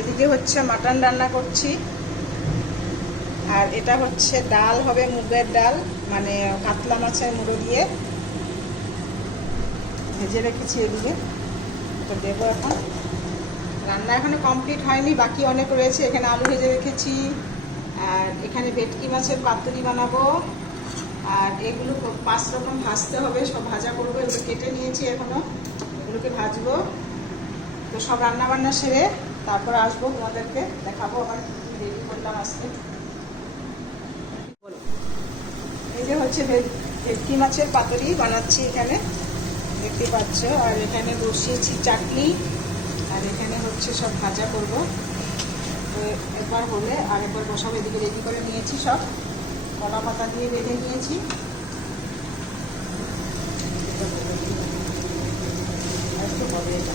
এদিকে হচ্ছে মাটন রান্না করছি, আর এটা হচ্ছে ডাল হবে, মুগের ডাল, মানে কাতলা মাছের মুড়ো দিয়ে ভেজে রেখেছি এদিকে। তো দেবো এখন। রান্না এখনো কমপ্লিট হয়নি, বাকি অনেক রয়েছে। এখানে আলু ভেজে রেখেছি, আর এখানে ভেটকি মাছের পাতুরি বানাবো, আর এগুলো 5 রকম ভাজতে হবে, সব ভাজা করবো। এগুলো কেটে নিয়েছি, এখনো এগুলোকে ভাজবো। তো সব রান্না বান্না সেরে তারপর আসবো, তোমাদেরকে দেখাবো আবার রেডি করলাম আজকে। এই যে হচ্ছে ভেটকি মাছের পাতুরি বানাচ্ছি এখানে, দেখতে পাচ্ছ। আর এখানে বসিয়েছি চাটনি, আর এখানে হচ্ছে সব ভাজা করব। তো একবার হলে আর একবার বসাবো। এদিকে রেডি করে নিয়েছি, সব কলা পাতা দিয়ে বেঁধে নিয়েছি। একটু হবে এটা।